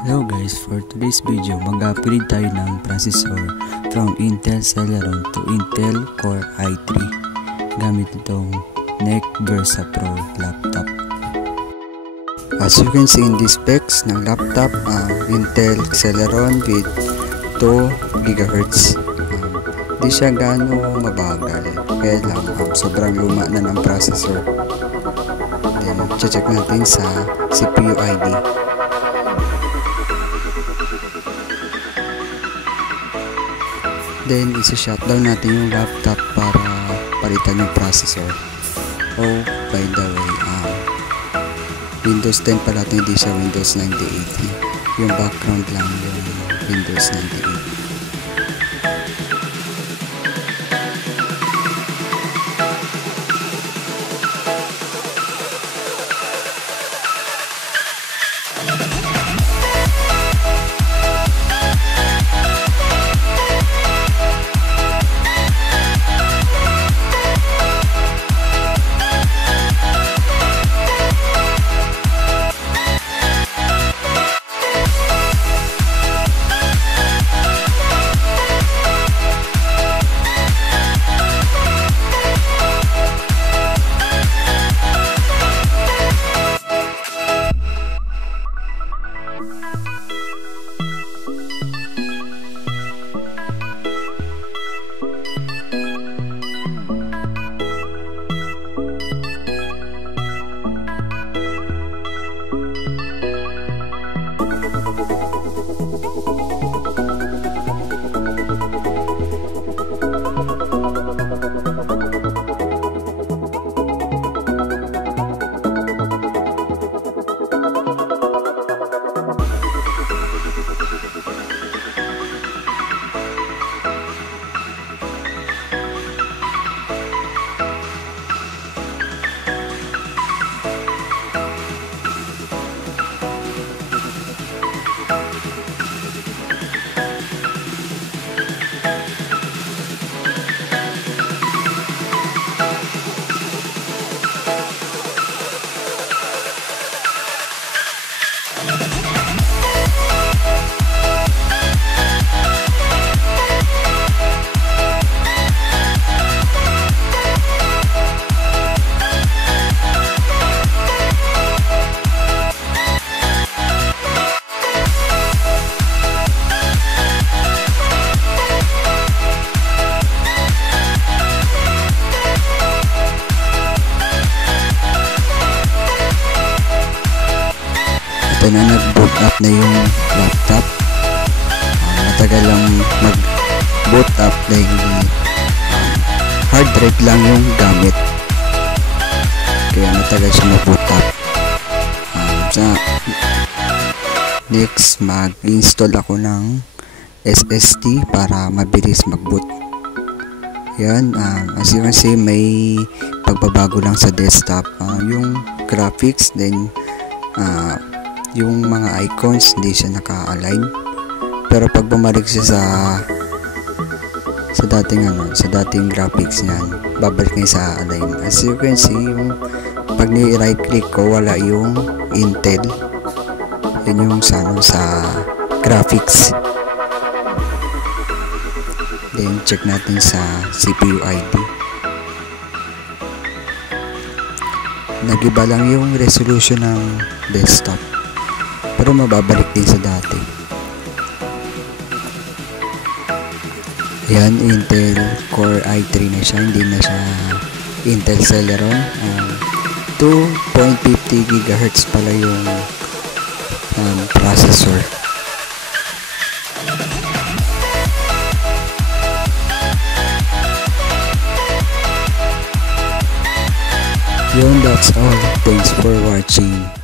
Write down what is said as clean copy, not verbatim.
Hello guys, for today's video mag-upgrade tayo ng processor from Intel Celeron to Intel Core i3 gamit itong NEC Versa Pro laptop. As you can see in the specs ng laptop, Intel Celeron with 2 GHz. Di siya gaano mabagal, kaya lang sobrang luma na ng processor. Then check natin sa CPU ID. Then isa-shutdown natin yung laptop para palitan yung processor. Oh, by the way, Windows 10 pala ito, hindi siya Windows 98. Yung background lang yung Windows 98. Ito na, nag-boot up na yung laptop. Matagal lang mag-boot up dahil hard drive lang yung gamit, kaya matagal siya mag-boot up. Next, mag-install ako ng SSD para mabilis mag-boot. Yan, as you can see, may pagbabago lang sa desktop. Yung graphics, then yung mga icons hindi siya naka-align, pero pag bumalik siya sa dating graphics niyan, babalik niya sa align. As you can see, yung pag ni-right click ko, wala yung Intel, yun yung sa graphics. Then check natin sa CPU ID. Nagiba lang yung resolution ng desktop, pero mababalik din sa dati. Yan, Intel Core i3 na siya, hindi na siya Intel Celeron. 2.50 GHz pala yung processor. Yun, that's all. Thanks for watching.